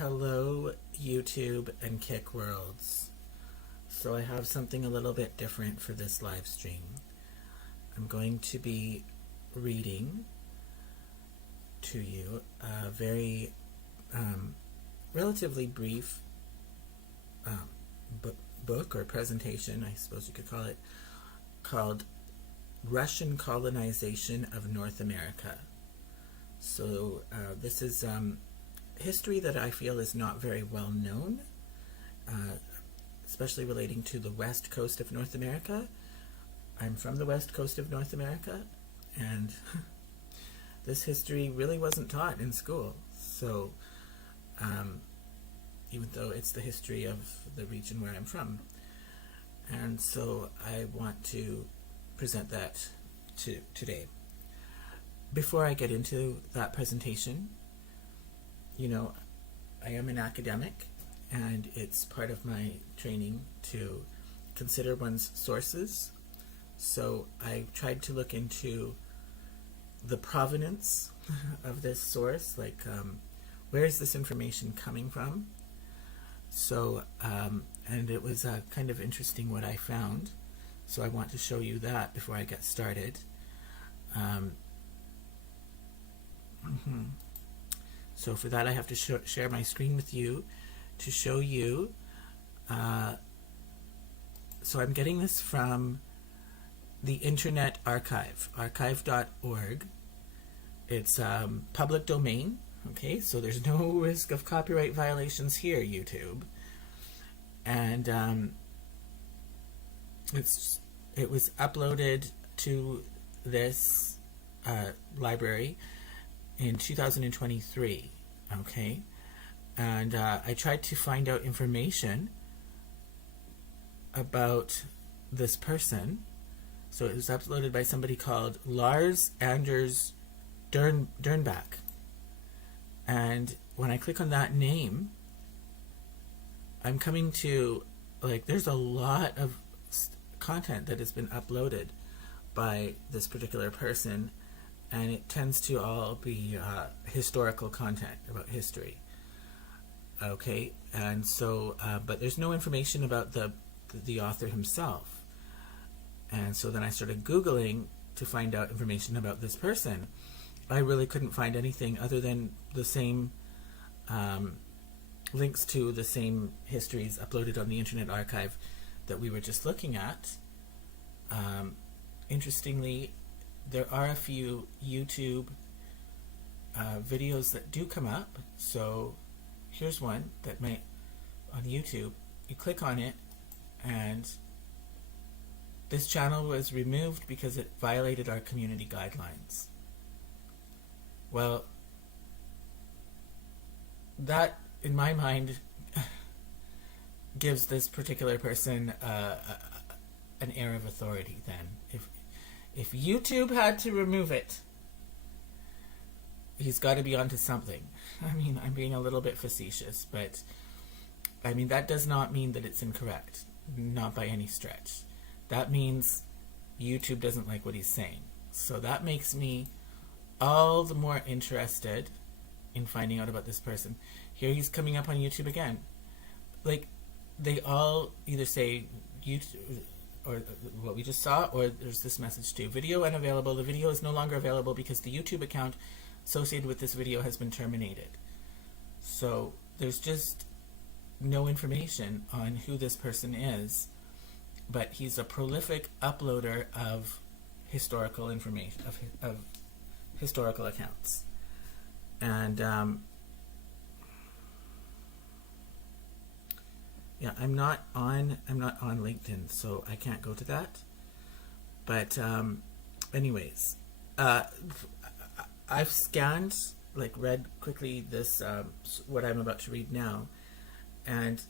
Hello, YouTube and Kick Worlds. So I have something a little bit different for this live stream. I'm going to be reading to you a very relatively brief book or presentation, I suppose you could call it, called Russian Colonization of North America. So this is history that I feel is not very well known, especially relating to the west coast of North America. I'm from the west coast of North America, and this history really wasn't taught in school. So even though it's the history of the region where I'm from. And so I want to present that today. Before I get into that presentation, you know, I am an academic, and it's part of my training to consider one's sources. So I tried to look into the provenance of this source, like where is this information coming from? So, and it was kind of interesting what I found. So I want to show you that before I get started. So for that I have to share my screen with you to show you. So I'm getting this from the Internet Archive, archive.org. It's public domain, okay, so there's no risk of copyright violations here, YouTube. And it was uploaded to this library in 2023, okay? And I tried to find out information about this person. So it was uploaded by somebody called Lars Anders Dernbach. And when I click on that name, I'm coming to, like, there's a lot of content that has been uploaded by this particular person, and it tends to all be historical content about history. Okay, and so, but there's no information about the author himself. And so then I started Googling to find out information about this person. I really couldn't find anything other than the same links to the same histories uploaded on the Internet Archive that we were just looking at. Interestingly, there are a few YouTube videos that do come up. So here's one that might, on YouTube, you click on it, and this channel was removed because it violated our community guidelines. Well, that, in my mind, gives this particular person an air of authority then. If YouTube had to remove it, he's got to be onto something. I mean, I'm being a little bit facetious, but I mean, that does not mean that it's incorrect. Not by any stretch. That means YouTube doesn't like what he's saying. So that makes me all the more interested in finding out about this person. Here he's coming up on YouTube again. Like, they all either say YouTube, or what we just saw, or there's this message too. Video unavailable. The video is no longer available because the YouTube account associated with this video has been terminated. So there's just no information on who this person is, but he's a prolific uploader of historical information, of historical accounts. And yeah, I'm not on LinkedIn, so I can't go to that. But anyways, I've scanned, like, read quickly this what I'm about to read now, and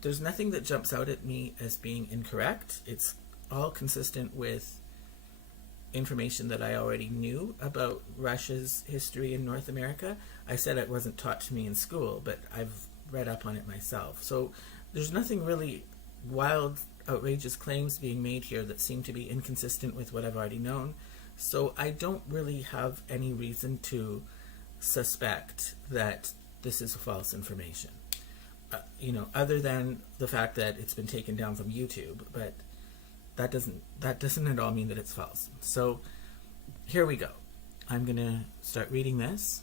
there's nothing that jumps out at me as being incorrect. It's all consistent with information that I already knew about Russia's history in North America. I said it wasn't taught to me in school, but I've read up on it myself. So there's nothing really wild, outrageous claims being made here that seem to be inconsistent with what I've already known. So I don't really have any reason to suspect that this is false information. Other than the fact that it's been taken down from YouTube, but that doesn't at all mean that it's false. So here we go. I'm going to start reading this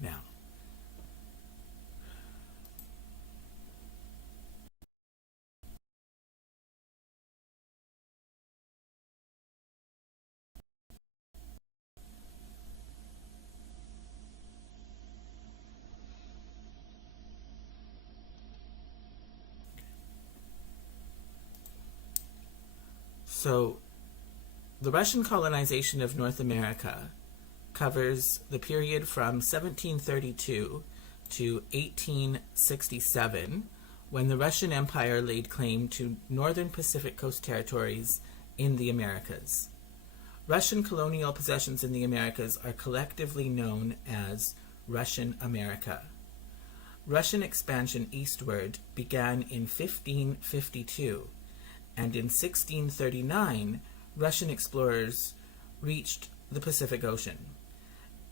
now. So, the Russian colonization of North America covers the period from 1732 to 1867, when the Russian Empire laid claim to northern Pacific coast territories in the Americas. Russian colonial possessions in the Americas are collectively known as Russian America. Russian expansion eastward began in 1552, and in 1639, Russian explorers reached the Pacific Ocean.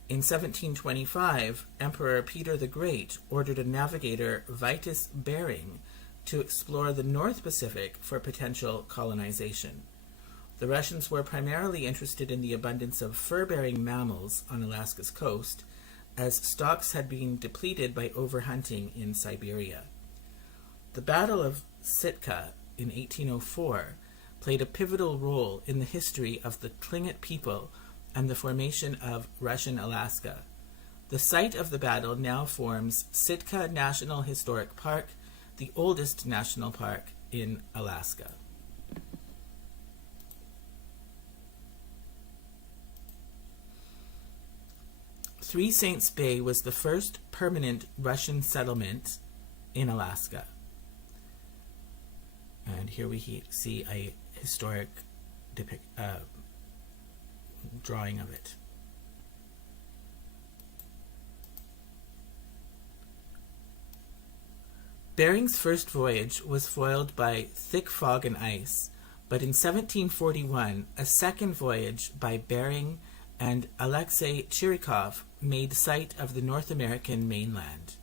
In 1725, Emperor Peter the Great ordered a navigator, Vitus Bering, to explore the North Pacific for potential colonization. The Russians were primarily interested in the abundance of fur-bearing mammals on Alaska's coast, as stocks had been depleted by overhunting in Siberia. The Battle of Sitka in 1804 played a pivotal role in the history of the Tlingit people and the formation of Russian Alaska. The site of the battle now forms Sitka National Historic Park, the oldest national park in Alaska. Three Saints Bay was the first permanent Russian settlement in Alaska. And here we see a historic drawing of it. Bering's first voyage was foiled by thick fog and ice, but in 1741, a second voyage by Bering and Alexei Chirikov made sight of the North American mainland.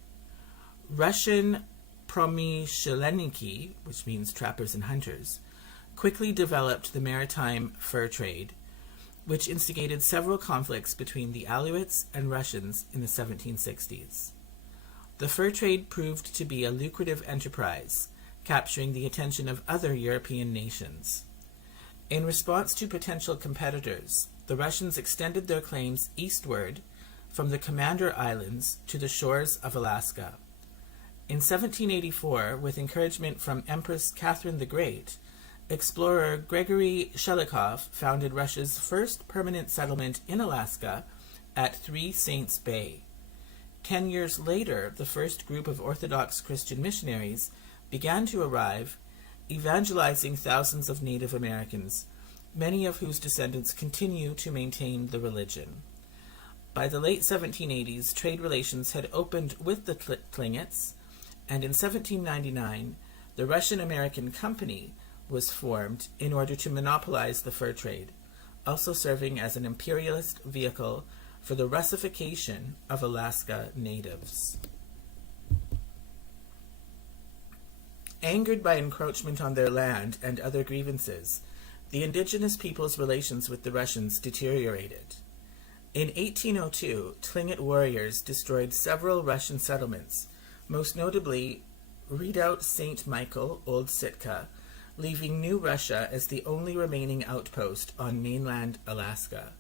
Russian Promyshelniki, which means trappers and hunters, quickly developed the maritime fur trade, which instigated several conflicts between the Aleuts and Russians in the 1760s. The fur trade proved to be a lucrative enterprise, capturing the attention of other European nations. In response to potential competitors, the Russians extended their claims eastward from the Commander Islands to the shores of Alaska. In 1784, with encouragement from Empress Catherine the Great, explorer Gregory Shelikov founded Russia's first permanent settlement in Alaska at Three Saints Bay. 10 years later, the first group of Orthodox Christian missionaries began to arrive, evangelizing thousands of Native Americans, many of whose descendants continue to maintain the religion. By the late 1780s, trade relations had opened with the Tlingits, and in 1799, the Russian-American Company was formed in order to monopolize the fur trade, also serving as an imperialist vehicle for the Russification of Alaska natives. Angered by encroachment on their land and other grievances, the indigenous people's relations with the Russians deteriorated. In 1802, Tlingit warriors destroyed several Russian settlements, most notably Redoubt St. Michael, Old Sitka, leaving New Russia as the only remaining outpost on mainland Alaska.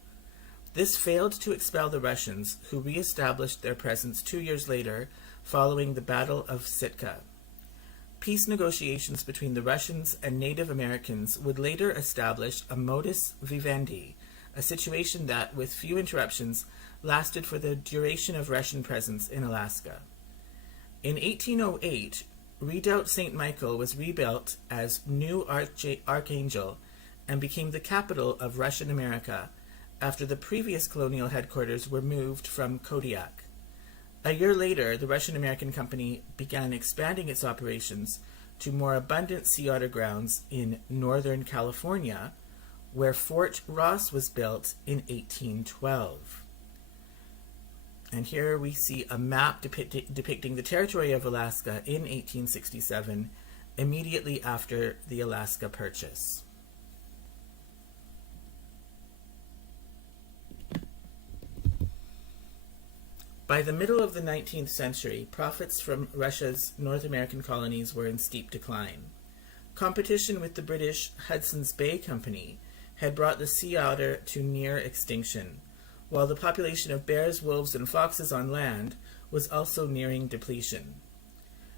This failed to expel the Russians, who re-established their presence 2 years later following the Battle of Sitka. Peace negotiations between the Russians and Native Americans would later establish a modus vivendi, a situation that, with few interruptions, lasted for the duration of Russian presence in Alaska. In 1808, Redoubt St. Michael was rebuilt as New Archangel and became the capital of Russian America after the previous colonial headquarters were moved from Kodiak. A year later, the Russian-American Company began expanding its operations to more abundant sea otter grounds in Northern California, where Fort Ross was built in 1812. And here we see a map depicting the territory of Alaska in 1867, immediately after the Alaska Purchase. By the middle of the 19th century, profits from Russia's North American colonies were in steep decline. Competition with the British Hudson's Bay Company had brought the sea otter to near extinction, while the population of bears, wolves, and foxes on land was also nearing depletion.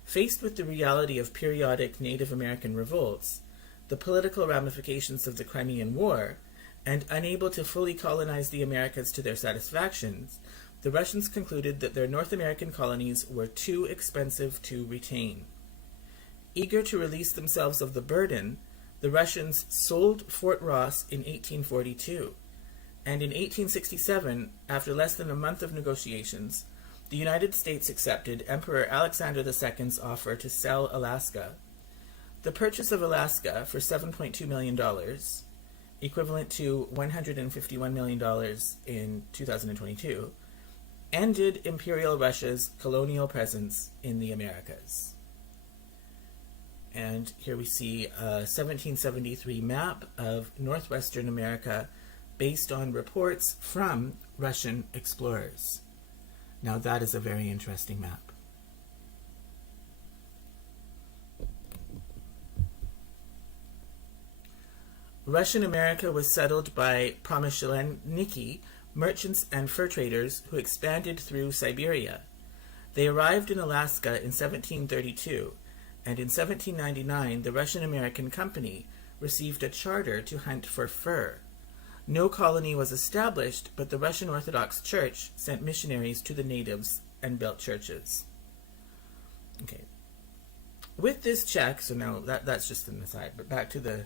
Faced with the reality of periodic Native American revolts, the political ramifications of the Crimean War, and unable to fully colonize the Americas to their satisfaction, the Russians concluded that their North American colonies were too expensive to retain. Eager to release themselves of the burden, the Russians sold Fort Ross in 1842, and in 1867, after less than a month of negotiations, the United States accepted Emperor Alexander II's offer to sell Alaska. The purchase of Alaska for $7.2 million, equivalent to $151 million in 2022, ended Imperial Russia's colonial presence in the Americas. And here we see a 1773 map of northwestern America based on reports from Russian explorers. Now that is a very interesting map. Russian America was settled by Promyshelniki, merchants and fur traders who expanded through Siberia. They arrived in Alaska in 1732, and in 1799 the Russian American Company received a charter to hunt for fur. No colony was established, but the Russian Orthodox Church sent missionaries to the natives and built churches. Okay. With this check, so now that's just an aside, but back to the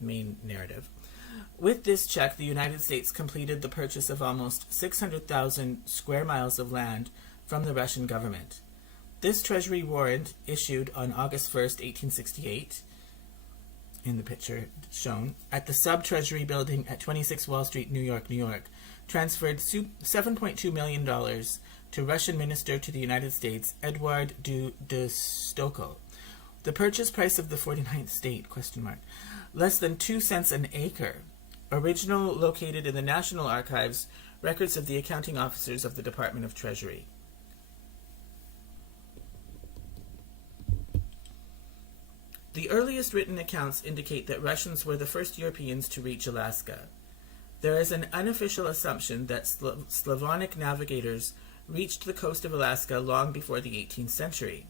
main narrative. With this check, the United States completed the purchase of almost 600,000 square miles of land from the Russian government. This Treasury warrant, issued on August 1st, 1868, in the picture shown, at the Sub-Treasury Building at 26 Wall Street, New York, New York, transferred $7.2 million to Russian Minister to the United States, Edward de Stokel. The purchase price of the 49th state, ? Less than 2 cents an acre. Original located in the National Archives, records of the accounting officers of the Department of Treasury. The earliest written accounts indicate that Russians were the first Europeans to reach Alaska. There is an unofficial assumption that Slavonic navigators reached the coast of Alaska long before the 18th century.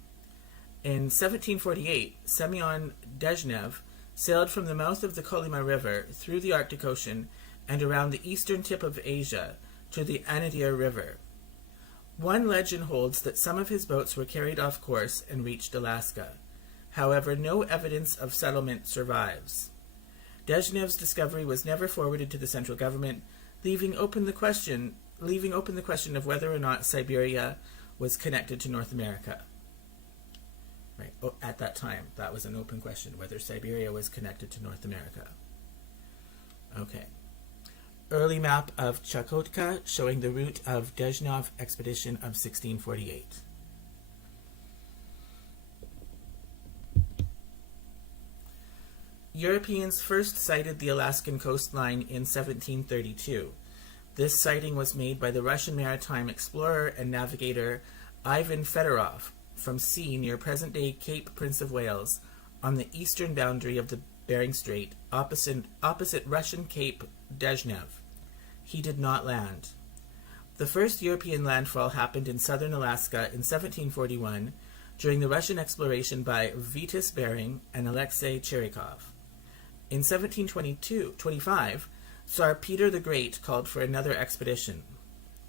In 1748, Semyon Dezhnev sailed from the mouth of the Kolyma River through the Arctic Ocean and around the eastern tip of Asia to the Anadyr River. One legend holds that some of his boats were carried off course and reached Alaska. However, no evidence of settlement survives. Dezhnev's discovery was never forwarded to the central government, leaving open the question of whether or not Siberia was connected to North America. Right. At that time, that was an open question, whether Siberia was connected to North America. Okay. Early map of Chukotka showing the route of Dezhnev expedition of 1648. Europeans first sighted the Alaskan coastline in 1732. This sighting was made by the Russian maritime explorer and navigator Ivan Fedorov from sea near present-day Cape Prince of Wales on the eastern boundary of the Bering Strait opposite Russian Cape Dezhnev. He did not land. The first European landfall happened in southern Alaska in 1741 during the Russian exploration by Vitus Bering and Alexei Cherykov. In 1725, Tsar Peter the Great called for another expedition.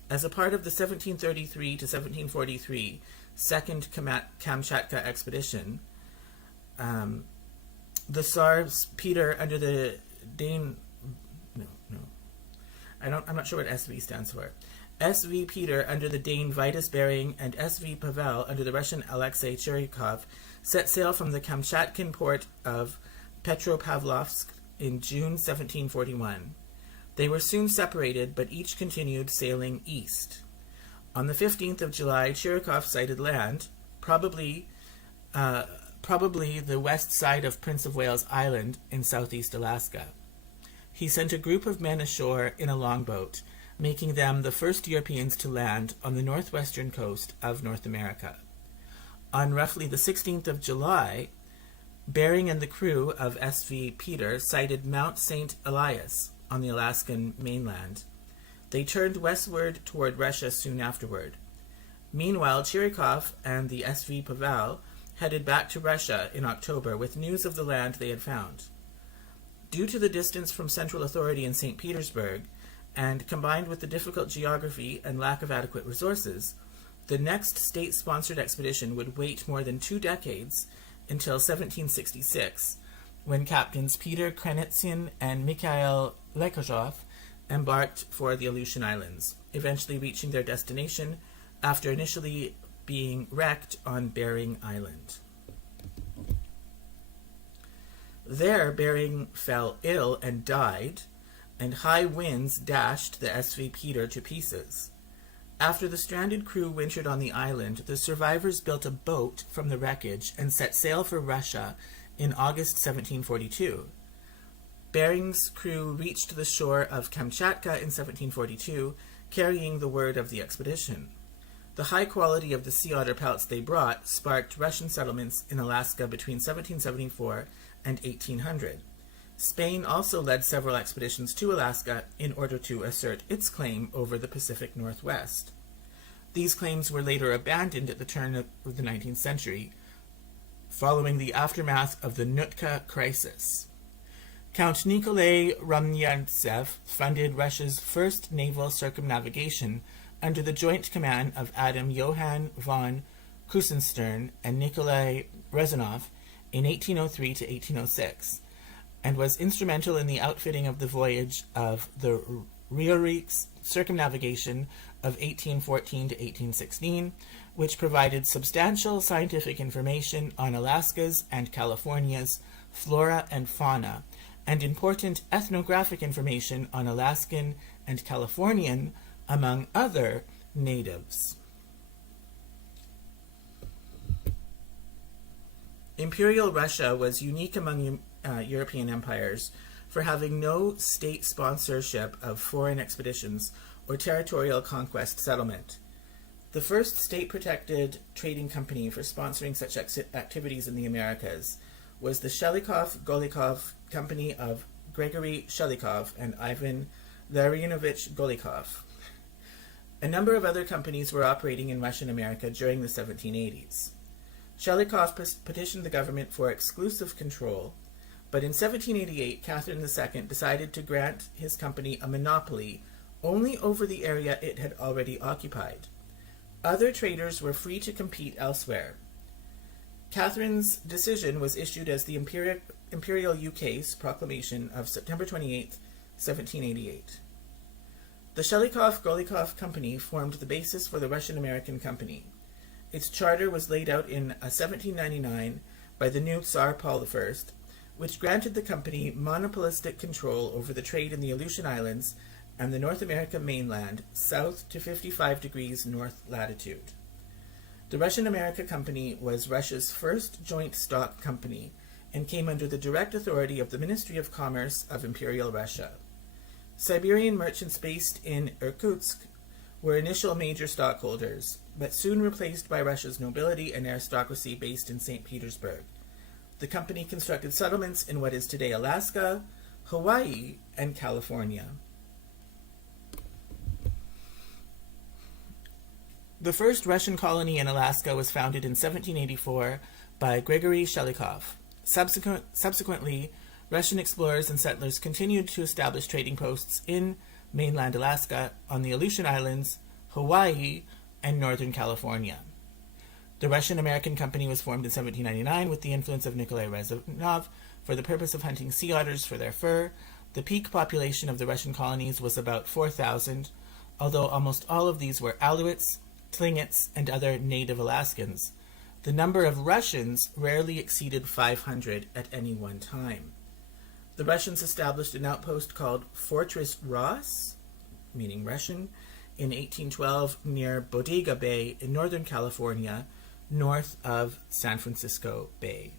As a part of the 1733 to 1743 Second Kamchatka expedition, the Tsars Peter under the I'm not sure what SV stands for. SV Peter under the Dane Vitus Bering and SV Pavel under the Russian Alexei Cherykov set sail from the Kamchatkan port of Petropavlovsk in June 1741. They were soon separated, but each continued sailing east. On the 15th of July, Chirikov sighted land, probably the west side of Prince of Wales Island in southeast Alaska. He sent a group of men ashore in a longboat, making them the first Europeans to land on the northwestern coast of North America. On roughly the 16th of July, Bering and the crew of SV Peter sighted Mount St. Elias on the Alaskan mainland. They turned westward toward Russia soon afterward. Meanwhile, Chirikov and the SV Paval headed back to Russia in October with news of the land they had found. Due to the distance from central authority in St. Petersburg, and combined with the difficult geography and lack of adequate resources, the next state-sponsored expedition would wait more than 2 decades until 1766, when Captains Peter Krenitsyn and Mikhail Lekhozhov embarked for the Aleutian Islands, eventually reaching their destination after initially being wrecked on Bering Island. There, Bering fell ill and died, and high winds dashed the SV Peter to pieces. After the stranded crew wintered on the island, the survivors built a boat from the wreckage and set sail for Russia in August 1742. Bering's crew reached the shore of Kamchatka in 1742, carrying the word of the expedition. The high quality of the sea otter pelts they brought sparked Russian settlements in Alaska between 1774 and 1800. Spain also led several expeditions to Alaska in order to assert its claim over the Pacific Northwest. These claims were later abandoned at the turn of the 19th century, following the aftermath of the Nootka Crisis. Count Nikolai Rumyantsev funded Russia's first naval circumnavigation under the joint command of Adam Johann von Krusenstern and Nikolai Rezanov in 1803 to 1806, and was instrumental in the outfitting of the voyage of the Ruriks circumnavigation of 1814 to 1816, which provided substantial scientific information on Alaska's and California's flora and fauna, and important ethnographic information on Alaskan and Californian, among other, natives. Imperial Russia was unique among European empires for having no state sponsorship of foreign expeditions or territorial conquest settlement. The first state-protected trading company for sponsoring such activities in the Americas was the Shelikov-Golikov Company of Gregory Shelikov and Ivan Larionovich Golikov. A number of other companies were operating in Russian America during the 1780s. Shelikov petitioned the government for exclusive control, but in 1788 Catherine II decided to grant his company a monopoly only over the area it had already occupied. Other traders were free to compete elsewhere. Catherine's decision was issued as the Imperial UK's proclamation of September 28, 1788. The Shelikov-Golikov Company formed the basis for the Russian-American Company. Its charter was laid out in 1799 by the new Tsar Paul I, which granted the company monopolistic control over the trade in the Aleutian Islands and the North America mainland south to 55 degrees north latitude. The Russian-America Company was Russia's first joint stock company and came under the direct authority of the Ministry of Commerce of Imperial Russia. Siberian merchants based in Irkutsk were initial major stockholders, but soon replaced by Russia's nobility and aristocracy based in St. Petersburg. The company constructed settlements in what is today Alaska, Hawaii, and California. The first Russian colony in Alaska was founded in 1784 by Gregory Shelikov. Subsequently, Russian explorers and settlers continued to establish trading posts in mainland Alaska, on the Aleutian Islands, Hawaii, and Northern California. The Russian-American Company was formed in 1799 with the influence of Nikolai Rezanov for the purpose of hunting sea otters for their fur. The peak population of the Russian colonies was about 4,000, although almost all of these were Aleuts, Tlingits, and other native Alaskans. The number of Russians rarely exceeded 500 at any one time. The Russians established an outpost called Fortress Ross, meaning Russian, in 1812 near Bodega Bay in Northern California, north of San Francisco Bay.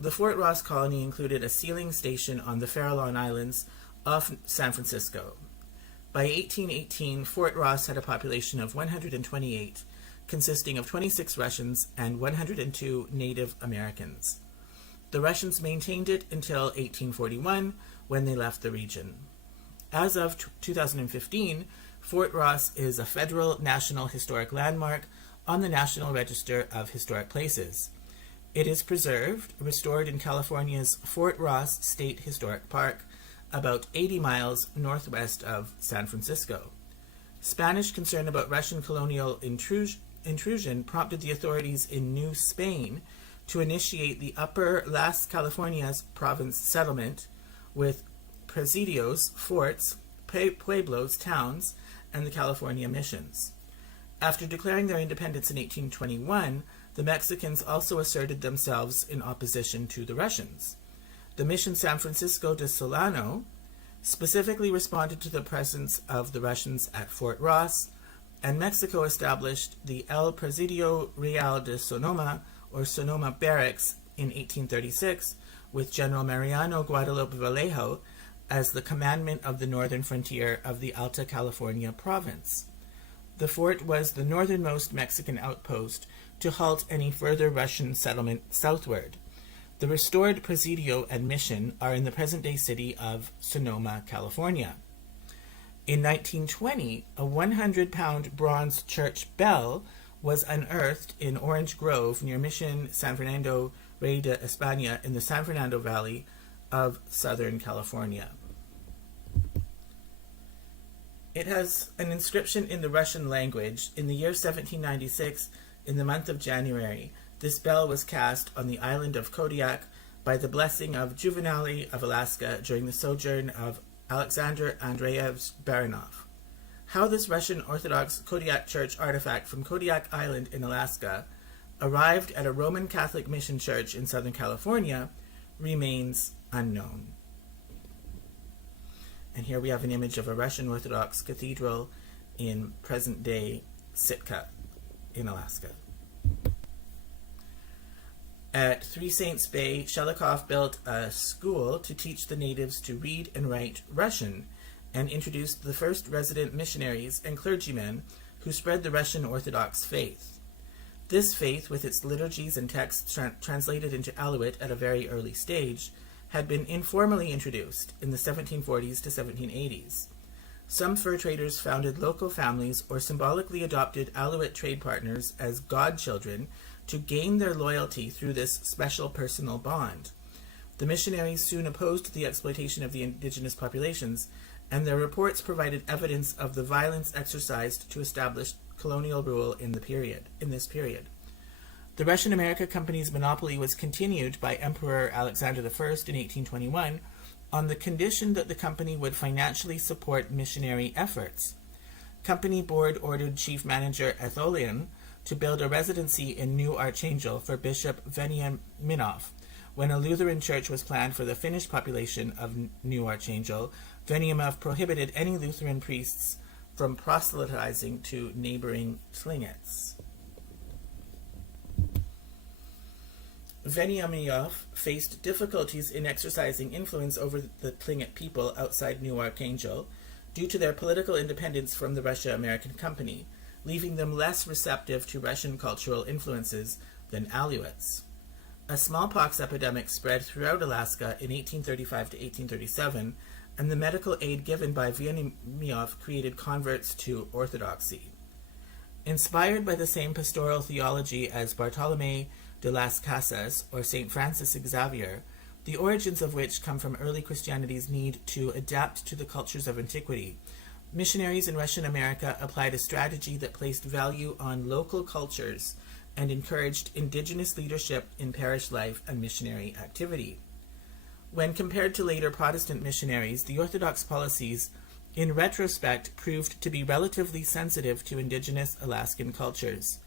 The Fort Ross colony included a sealing station on the Farallon Islands off San Francisco. By 1818, Fort Ross had a population of 128, consisting of 26 Russians and 102 Native Americans. The Russians maintained it until 1841, when they left the region. As of 2015, Fort Ross is a federal National Historic Landmark on the National Register of Historic Places. It is preserved, restored in California's Fort Ross State Historic Park, about 80 miles northwest of San Francisco. Spanish concern about Russian colonial intrusion prompted the authorities in New Spain to initiate the Upper Las Californias province settlement with presidios, forts, pueblos, towns, and the California missions. After declaring their independence in 1821, the Mexicans also asserted themselves in opposition to the Russians. The mission San Francisco de Solano specifically responded to the presence of the Russians at Fort Ross, and Mexico established the El Presidio Real de Sonoma, or Sonoma Barracks, in 1836, with General Mariano Guadalupe Vallejo as the commandant of the northern frontier of the Alta California province. The fort was the northernmost Mexican outpost to halt any further Russian settlement southward. The restored presidio and mission are in the present-day city of Sonoma, California. In 1920, a 100-pound bronze church bell was unearthed in Orange Grove near Mission San Fernando Rey de España in the San Fernando Valley of Southern California. It has an inscription in the Russian language. In the year 1796, in the month of January, this bell was cast on the island of Kodiak by the blessing of Juvenali of Alaska during the sojourn of Alexander Andreevich Baranov. How this Russian Orthodox Kodiak Church artifact from Kodiak Island in Alaska arrived at a Roman Catholic mission church in Southern California remains unknown. And here we have an image of a Russian Orthodox cathedral in present-day Sitka in Alaska. At Three Saints Bay, Shelikoff built a school to teach the natives to read and write Russian, and introduced the first resident missionaries and clergymen who spread the Russian Orthodox faith. This faith, with its liturgies and texts translated into Aleut at a very early stage, had been informally introduced in the 1740s to 1780s. Some fur traders founded local families or symbolically adopted Aleut trade partners as godchildren to gain their loyalty through this special personal bond. The missionaries soon opposed the exploitation of the indigenous populations, and their reports provided evidence of the violence exercised to establish colonial rule in this period. The Russian America Company's monopoly was continued by Emperor Alexander I in 1821 on the condition that the company would financially support missionary efforts. Company board ordered Chief Manager Etholian to build a residency in New Archangel for Bishop Veniaminoff. When a Lutheran church was planned for the Finnish population of New Archangel, Veniaminoff prohibited any Lutheran priests from proselytizing to neighboring Tlingits. Veniaminoff faced difficulties in exercising influence over the Tlingit people outside New Archangel due to their political independence from the Russia-American Company, leaving them less receptive to Russian cultural influences than Aleuts. A smallpox epidemic spread throughout Alaska in 1835 to 1837, and the medical aid given by Veniaminoff created converts to Orthodoxy. Inspired by the same pastoral theology as Bartolome de las Casas or St. Francis Xavier, the origins of which come from early Christianity's need to adapt to the cultures of antiquity, missionaries in Russian America applied a strategy that placed value on local cultures and encouraged indigenous leadership in parish life and missionary activity. When compared to later Protestant missionaries, the Orthodox policies, in retrospect, proved to be relatively sensitive to indigenous Alaskan cultures.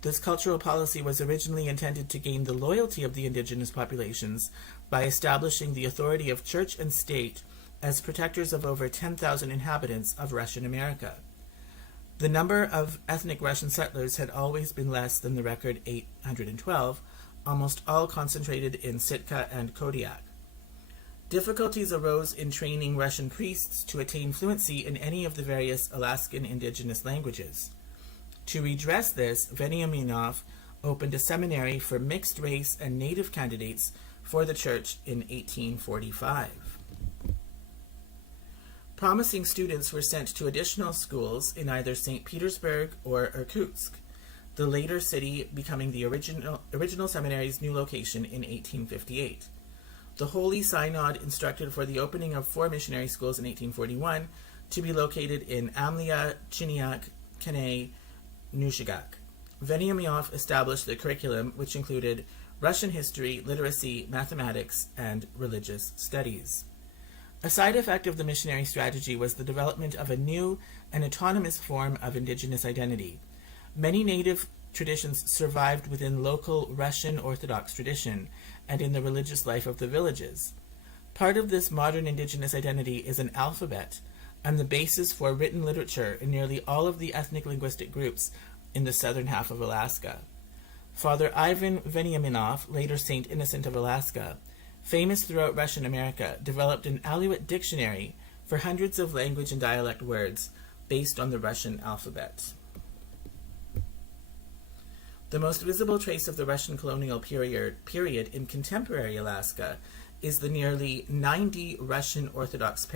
This cultural policy was originally intended to gain the loyalty of the indigenous populations by establishing the authority of church and state as protectors of over 10,000 inhabitants of Russian America. The number of ethnic Russian settlers had always been less than the record 812, almost all concentrated in Sitka and Kodiak. Difficulties arose in training Russian priests to attain fluency in any of the various Alaskan indigenous languages. To redress this, Veniaminov opened a seminary for mixed race and native candidates for the church in 1845. Promising students were sent to additional schools in either St. Petersburg or Irkutsk, the later city becoming the original seminary's new location in 1858. The Holy Synod instructed for the opening of 4 missionary schools in 1841 to be located in Amlia, Chiniak, Kenay, Nushagak. Veniaminov established the curriculum, which included Russian history, literacy, mathematics, and religious studies. A side effect of the missionary strategy was the development of a new and autonomous form of indigenous identity. Many native traditions survived within local Russian Orthodox tradition and in the religious life of the villages. Part of this modern indigenous identity is an alphabet and the basis for written literature in nearly all of the ethnic linguistic groups in the southern half of Alaska. Father Ivan Veniaminov, later Saint Innocent of Alaska, famous throughout Russian America, developed an Aleut dictionary for hundreds of language and dialect words based on the Russian alphabet. The most visible trace of the Russian colonial period in contemporary Alaska is the nearly 90 Russian Orthodox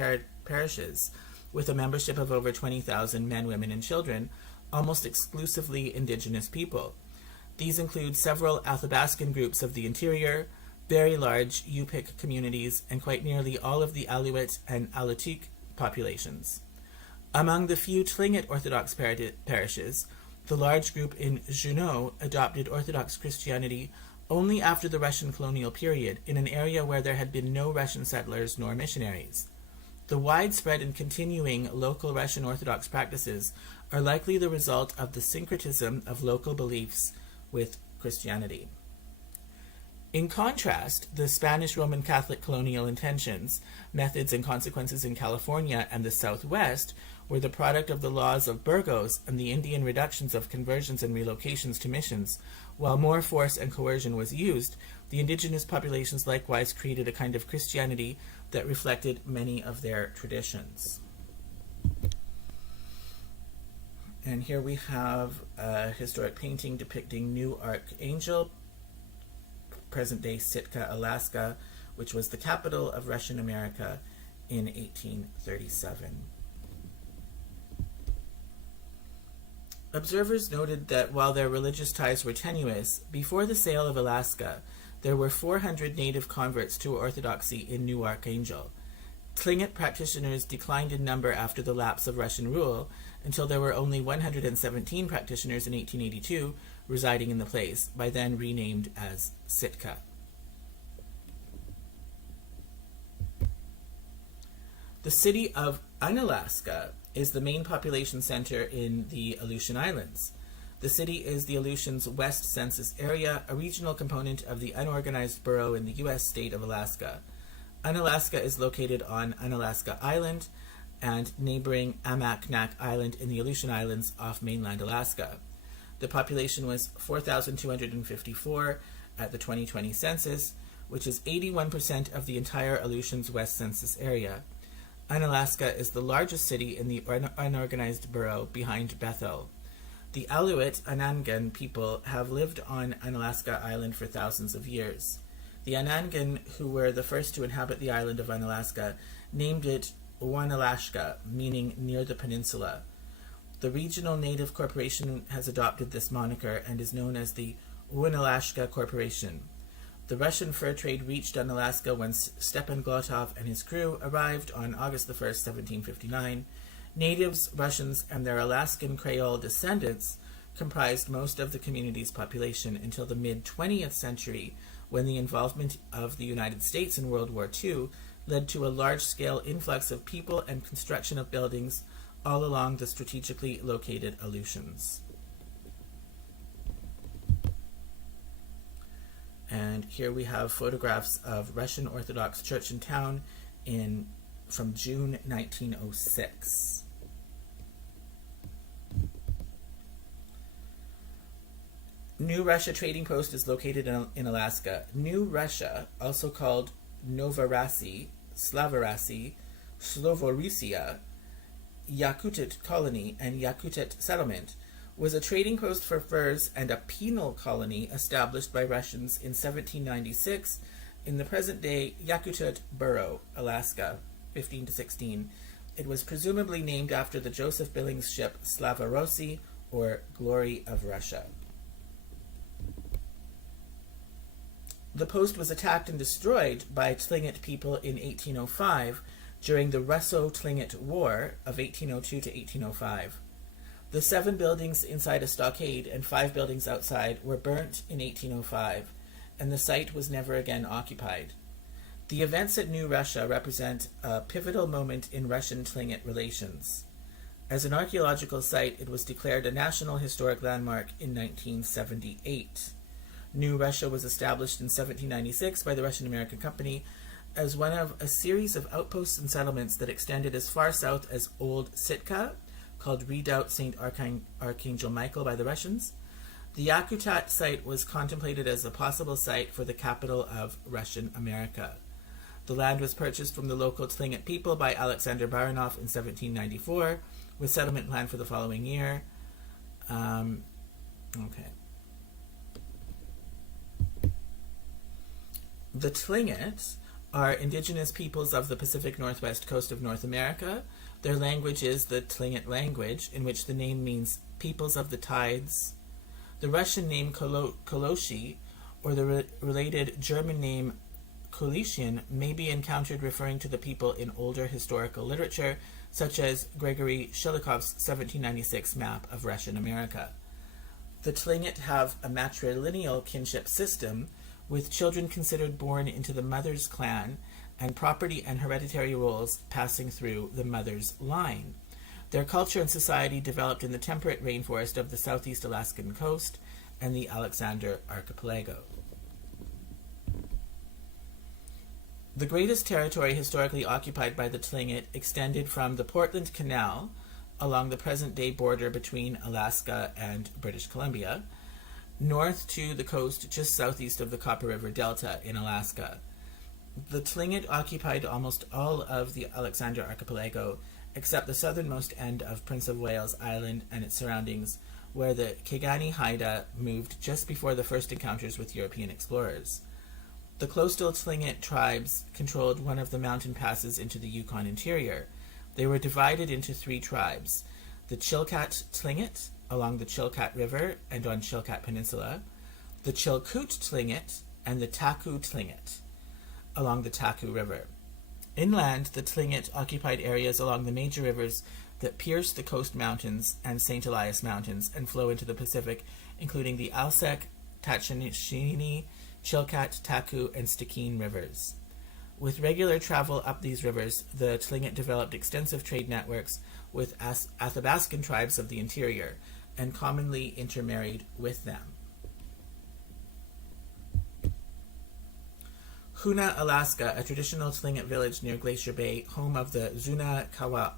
parishes, with a membership of over 20,000 men, women, and children, almost exclusively indigenous people. These include several Athabaskan groups of the interior, very large Yupik communities, and quite nearly all of the Aleut and Alutiiq populations. Among the few Tlingit Orthodox parishes, the large group in Juneau adopted Orthodox Christianity only after the Russian colonial period in an area where there had been no Russian settlers nor missionaries. The widespread and continuing local Russian Orthodox practices are likely the result of the syncretism of local beliefs with Christianity. In contrast, the Spanish Roman Catholic colonial intentions, methods, and consequences in California and the Southwest were the product of the laws of Burgos and the Indian reductions of conversions and relocations to missions. While more force and coercion was used, the indigenous populations likewise created a kind of Christianity that reflected many of their traditions. And here we have a historic painting depicting New Archangel, present-day Sitka, Alaska, which was the capital of Russian America in 1837. Observers noted that while their religious ties were tenuous, before the sale of Alaska, there were 400 native converts to Orthodoxy in New Archangel. Tlingit practitioners declined in number after the lapse of Russian rule, until there were only 117 practitioners in 1882 residing in the place, by then renamed as Sitka. The city of Unalaska is the main population center in the Aleutian Islands. The city is the Aleutians' West Census Area, a regional component of the unorganized borough in the U.S. state of Alaska. Unalaska is located on Unalaska Island and neighboring Amaknak Island in the Aleutian Islands off mainland Alaska. The population was 4,254 at the 2020 census, which is 81% of the entire Aleutians' West Census Area. Unalaska is the largest city in the unorganized borough behind Bethel. The Aleut Anangan people have lived on Unalaska Island for thousands of years. The Anangan, who were the first to inhabit the island of Unalaska, named it Wanalashka, meaning near the peninsula. The regional native corporation has adopted this moniker and is known as the Wanalashka Corporation. The Russian fur trade reached Unalaska when Stepan Glotov and his crew arrived on August 1, 1759. Natives, Russians, and their Alaskan Creole descendants comprised most of the community's population until the mid-20th century, when the involvement of the United States in World War II led to a large-scale influx of people and construction of buildings all along the strategically located Aleutians. And here we have photographs of Russian Orthodox Church in town in from June 1906. New Russia Trading Post is located in Alaska. New Russia, also called Novorassi, Slavorassi, Slovorussia, Yakutat Colony, and Yakutat Settlement, was a trading post for furs and a penal colony established by Russians in 1796 in the present-day Yakutat Borough, Alaska, 15 to 16. It was presumably named after the Joseph Billings ship Slava Rossi, or Glory of Russia. The post was attacked and destroyed by Tlingit people in 1805 during the Russo-Tlingit War of 1802 to 1805. The 7 buildings inside a stockade and 5 buildings outside were burnt in 1805, and the site was never again occupied. The events at New Russia represent a pivotal moment in Russian-Tlingit relations. As an archaeological site, it was declared a National Historic Landmark in 1978. New Russia was established in 1796 by the Russian-American Company as one of a series of outposts and settlements that extended as far south as Old Sitka, called Redoubt St. Archangel Michael by the Russians. The Yakutat site was contemplated as a possible site for the capital of Russian America. The land was purchased from the local Tlingit people by Alexander Baranov in 1794, with settlement planned for the following year. The Tlingit are indigenous peoples of the Pacific Northwest coast of North America. Their language is the Tlingit language, in which the name means peoples of the tides. The Russian name Koloshi, or the related German name Kulishien, may be encountered referring to the people in older historical literature, such as Gregory Shilikov's 1796 map of Russian America. The Tlingit have a matrilineal kinship system, with children considered born into the mother's clan, and property and hereditary roles passing through the mother's line. Their culture and society developed in the temperate rainforest of the southeast Alaskan coast and the Alexander Archipelago. The greatest territory historically occupied by the Tlingit extended from the Portland Canal along the present-day border between Alaska and British Columbia, north to the coast just southeast of the Copper River Delta in Alaska. The Tlingit occupied almost all of the Alexander Archipelago, except the southernmost end of Prince of Wales Island and its surroundings, where the Kegani Haida moved just before the first encounters with European explorers. The coastal Tlingit tribes controlled one of the mountain passes into the Yukon interior. They were divided into 3 tribes: the Chilkat Tlingit, along the Chilkat River and on Chilkat Peninsula, the Chilkoot Tlingit, and the Taku Tlingit, along the Taku River. Inland, the Tlingit occupied areas along the major rivers that pierce the Coast Mountains and St. Elias Mountains and flow into the Pacific, including the Alsek, Tachinishini, Chilkat, Taku, and Stikine rivers. With regular travel up these rivers, the Tlingit developed extensive trade networks with Athabaskan tribes of the interior, and commonly intermarried with them. Hoona, Alaska, a traditional Tlingit village near Glacier Bay, home of the Zuna Kau.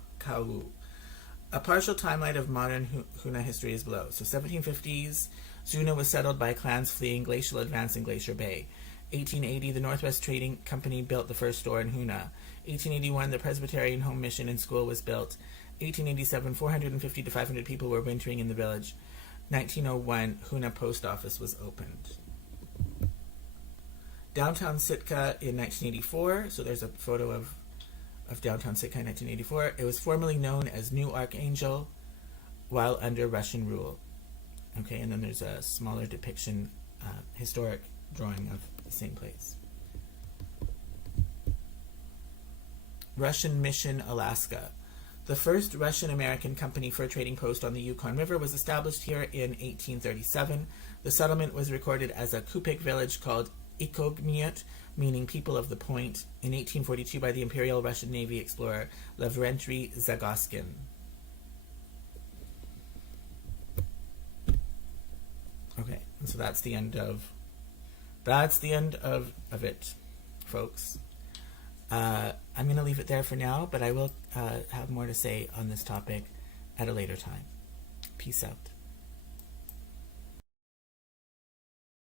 A partial timeline of modern Hoona history is below. So 1750s, Zuna was settled by clans fleeing glacial advance in Glacier Bay. 1880, the Northwest Trading Company built the first store in Hoona. 1881, the Presbyterian Home Mission and School was built. 1887, 450 to 500 people were wintering in the village. 1901, Hoona Post Office was opened. Downtown Sitka in 1984, so there's a photo of downtown Sitka in 1984. It was formerly known as New Archangel while under Russian rule. Okay, and then there's a smaller depiction, historic drawing of the same place. Russian Mission, Alaska. The first Russian-American company fur trading post on the Yukon River was established here in 1837. The settlement was recorded as a Kupik village called Ikogniut, meaning people of the point, in 1842 by the Imperial Russian Navy explorer Lavrentiy Zagoskin. Okay, and so that's the end of it, folks. I'm going to leave it there for now, but I will have more to say on this topic at a later time. Peace out.